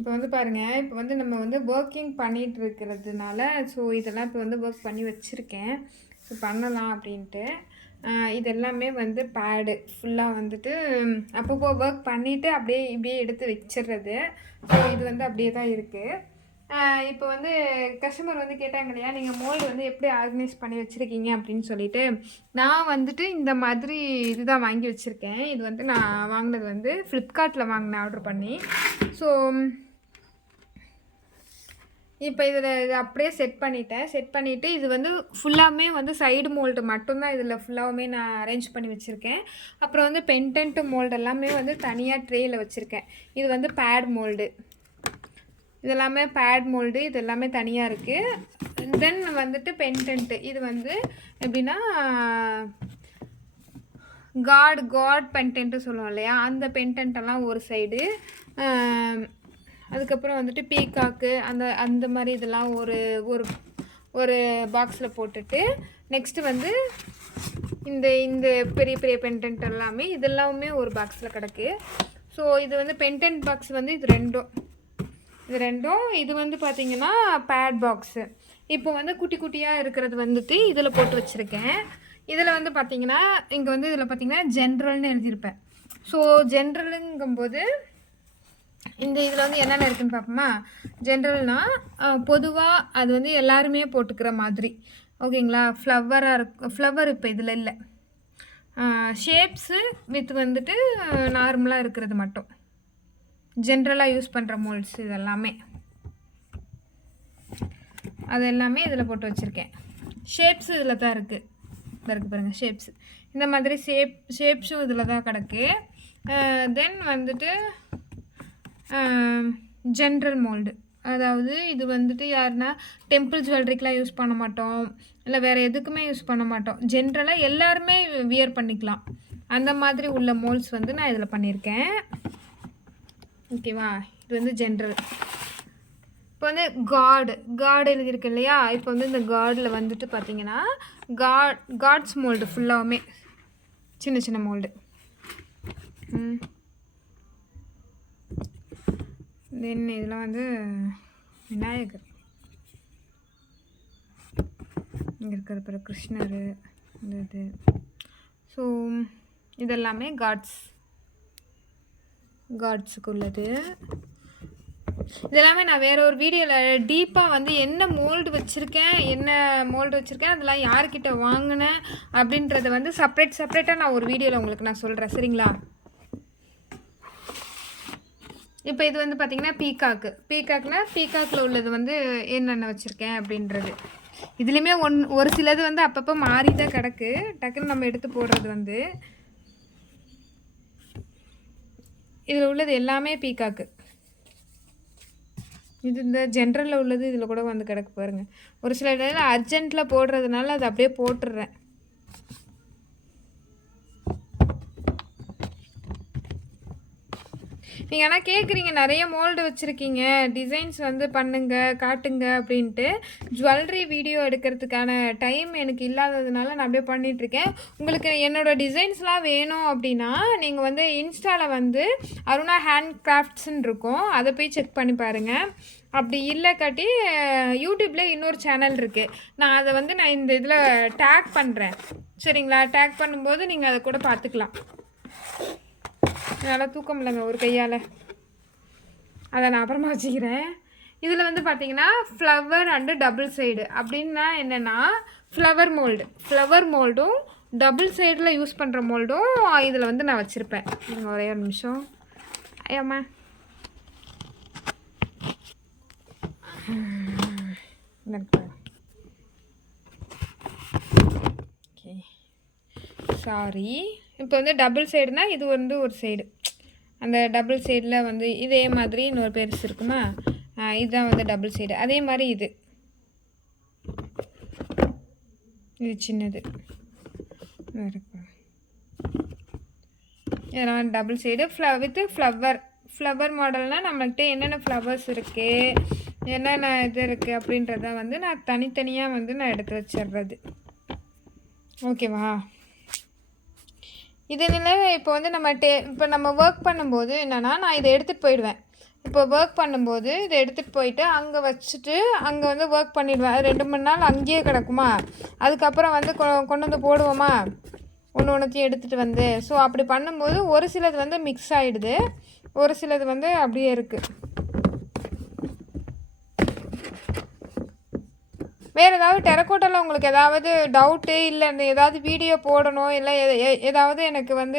இப்போ வந்து பாருங்க, இப்போ வந்து நம்ம வந்து ஒர்க்கிங் பண்ணிட்டு இருக்கிறதுனால, ஸோ இதெல்லாம் இப்போ வந்து ஒர்க் பண்ணி வச்சுருக்கேன். ஸோ பண்ணலாம் அப்படின்ட்டு. இது எல்லாமே வந்து பேடு ஃபுல்லா வந்துட்டு அப்பப்போ ஒர்க் பண்ணிவிட்டு அப்படியே இப்படியே எடுத்து வச்சிடுறது. ஸோ இது வந்து அப்படியே தான் இருக்குது. இப்போ வந்து கஸ்டமர் வந்து கேட்டாங்க இல்லையா, நீங்கள் மோல்டு வந்து எப்படி ஆர்கனைஸ் பண்ணி வச்சுருக்கீங்க அப்படின்னு சொல்லிட்டு. நான் வந்துட்டு இந்த மாதிரி இதுதான் வாங்கி வச்சுருக்கேன். இது வந்து நான் வாங்கினது வந்து ஃப்ளிப்கார்ட்டில் வாங்கினேன் ஆர்டர் பண்ணி. ஸோ இப்போ இதில் இதை அப்படியே செட் பண்ணிட்டேன். செட் பண்ணிவிட்டு இது வந்து ஃபுல்லாமே வந்து சைடு மோல்டு மட்டும்தான் இதில் ஃபுல்லாவுமே நான் அரேஞ்ச் பண்ணி வச்சுருக்கேன். அப்புறம் வந்து பென்டென்ட் மோல்டு எல்லாமே வந்து தனியாக ட்ரேயில் வச்சுருக்கேன். இது வந்து பேட் மோல்டு, இதெல்லாமே பேட் மோல்டு, இது எல்லாமே தனியாக இருக்குது. தென் வந்துட்டு பென்டென்ட்டு இது வந்து எப்படின்னா காட் பென்டென்ட்டு சொல்லுவோம் இல்லையா, அந்த பென்டென்ட்டெல்லாம் ஒரு சைடு. அதுக்கப்புறம் வந்துட்டு பீகாக்கு அந்த மாதிரி இதெல்லாம் ஒரு ஒரு ஒரு பாக்ஸில் போட்டுட்டு, நெக்ஸ்ட்டு வந்து இந்த இந்த பெரிய பெரிய பென்டென்ட் எல்லாமே இதெல்லாமே ஒரு பாக்ஸில் கிடக்கு. ஸோ இது வந்து பென்டென்ட் பாக்ஸ் வந்து இது ரெண்டும் இது வந்து பார்த்திங்கன்னா பேட் பாக்ஸு. இப்போ வந்து குட்டி குட்டியாக இருக்கிறது வந்துட்டு இதில் போட்டு வச்சுருக்கேன். இதில் வந்து பார்த்திங்கன்னா இங்கே வந்து இதில் பார்த்திங்கன்னா ஜென்ரல்னு எழுதியிருப்பேன். ஸோ ஜென்ரலுங்கும்போது இந்த இதில் வந்து என்னென்ன இருக்குதுன்னு பார்ப்போமா. ஜென்ரல்னால் பொதுவாக அது வந்து எல்லாருமே போட்டுக்கிற மாதிரி, ஓகேங்களா. ஃப்ளவர் இப்போ இதில் இல்லை. ஷேப்ஸு வித் வந்துட்டு நார்மலாக இருக்கிறது மட்டும், ஜென்ரலாக யூஸ் பண்ணுற மோல்ட்ஸ் இதெல்லாமே, அது எல்லாமே இதில் போட்டு வச்சுருக்கேன். ஷேப்ஸு இதில் தான் இருக்குது பாருங்கள். ஷேப்ஸு இந்த மாதிரி ஷேப்ஸும் இதில் தான் கிடக்கு. தென் வந்துட்டு ஜென்ரல் மோல்டு, அதாவது இது வந்துட்டு யாருன்னா டெம்பிள் ஜுவல்லரிக்கெலாம் யூஸ் பண்ண மாட்டோம், இல்லை வேறு எதுக்குமே யூஸ் பண்ண மாட்டோம், ஜென்ரலாக எல்லாருமே வியர் பண்ணிக்கலாம், அந்த மாதிரி உள்ள மோல்ட்ஸ் வந்து நான் இதில் பண்ணியிருக்கேன். ஓகேவா. இது வந்து ஜென்ரல். இப்போ வந்து காட் எழுதியிருக்கு இல்லையா, இப்போ வந்து இந்த காடில் வந்துட்டு பார்த்திங்கன்னா காட்ஸ் மோல்டு ஃபுல்லாகவுமே சின்ன சின்ன மோல்டு. தென் இதெல்லாம் வந்து விநாயகர், இங்கே இருக்கிற பிறகு கிருஷ்ணர் இது. ஸோ இதெல்லாமே காட்ஸுக்கு உள்ளது. இதெல்லாமே நான் வேறு ஒரு வீடியோவில் டீப்பாக வந்து என்ன மோல்டு வச்சுருக்கேன் அதெல்லாம் யார்கிட்ட வாங்கினேன் அப்படின்றத வந்து செப்பரேட்டாக நான் ஒரு வீடியோவில் உங்களுக்கு நான் சொல்கிறேன், சரிங்களா. இப்போ இது வந்து பார்த்திங்கன்னா பீகாக்கில் உள்ளது வந்து என்னென்ன வச்சுருக்கேன் அப்படின்றது. இதுலேயுமே ஒரு சிலது வந்து அப்பப்போ மாறி தான் கிடக்கு, டக்குன்னு நம்ம எடுத்து போடுறது வந்து. இதில் உள்ளது எல்லாமே பீகாக்கு. இது இந்த ஜென்ரலில் உள்ளது இதில் கூட வந்து கிடக்கு பாருங்கள். ஒரு சில இடத்துல அர்ஜென்ட்டில் போடுறதுனால அதை அப்படியே போட்டுடுறேன். நீங்கள் ஆனால் கேட்குறீங்க நிறைய மோல்டு வச்சுருக்கீங்க, டிசைன்ஸ் வந்து காட்டுங்க அப்படின்ட்டு. ஜுவல்லரி வீடியோ எடுக்கிறதுக்கான டைம் எனக்கு இல்லாததுனால நான் அப்படியே பண்ணிகிட்ருக்கேன். உங்களுக்கு என்னோடய டிசைன்ஸ்லாம் வேணும் அப்படின்னா நீங்கள் வந்து இன்ஸ்டாவில் வந்து அருணா ஹேண்ட் கிராஃப்ட்ஸ்ன்னு இருக்கும், அதை போய் செக் பண்ணி பாருங்கள். அப்படி இல்லை காட்டி யூடியூப்லேயே இன்னொரு சேனல் இருக்குது, நான் இந்த இதில் டேக் பண்ணுறேன், சரிங்களா. டேக் பண்ணும்போது நீங்கள் அதை கூட பார்த்துக்கலாம். நல்லா தூக்கம் இல்லைங்க ஒரு கையால், அதை நான் அப்புறமா வச்சுக்கிறேன். இதில் வந்து பார்த்திங்கன்னா ஃப்ளவர் அண்டு டபுள் சைடு அப்படின்னா என்னென்னா, ஃப்ளவர் மோல்டும் டபுள் சைடில் யூஸ் பண்ணுற மோல்டும் இதில் வந்து நான் வச்சுருப்பேன். நீங்கள் ஒரே ஒரு நிமிஷம். ஐயாம்மா ஓகே சாரி. இப்போ வந்து டபுள் சைடுனால் இது வந்து ஒரு சைடு, அந்த டபுள் சைடில் வந்து இதே மாதிரி இன்னொரு பெருசு இருக்குமா, இதுதான் வந்து டபுள் சைடு. அதே மாதிரி இது சின்னது இதெல்லாம் டபுள் சைடு வித் ஃப்ளவர் மாடல்னால் நம்மள்கிட்ட என்னென்ன ஃப்ளவர்ஸ் இருக்குது, என்னென்ன இது இருக்குது அப்படின்றத வந்து நான் தனித்தனியாக வந்து நான் எடுத்து வச்சிடுறது, ஓகேவா. இதனால் இப்போ வந்து இப்போ நம்ம ஒர்க் பண்ணும்போது என்னென்னா, நான் இதை எடுத்துகிட்டு போயிடுவேன். இப்போ ஒர்க் பண்ணும்போது இதை எடுத்துகிட்டு போயிட்டு அங்கே வச்சுட்டு அங்கே வந்து ஒர்க் பண்ணிடுவேன். அது 2-3 நாள் அங்கேயே கிடக்குமா, அதுக்கப்புறம் வந்து கொண்டு வந்து போடுவோமா ஒன்று ஒன்றுத்தையும் எடுத்துகிட்டு வந்து. ஸோ அப்படி பண்ணும்போது ஒரு சிலது வந்து மிக்ஸ் ஆகிடுது, ஒரு சிலது வந்து அப்படியே இருக்குது. வேறு ஏதாவது டெரக்கோட்டாவில் உங்களுக்கு ஏதாவது டவுட்டு இல்லை ஏதாவது வீடியோ போடணும் இல்லை ஏதாவது எனக்கு வந்து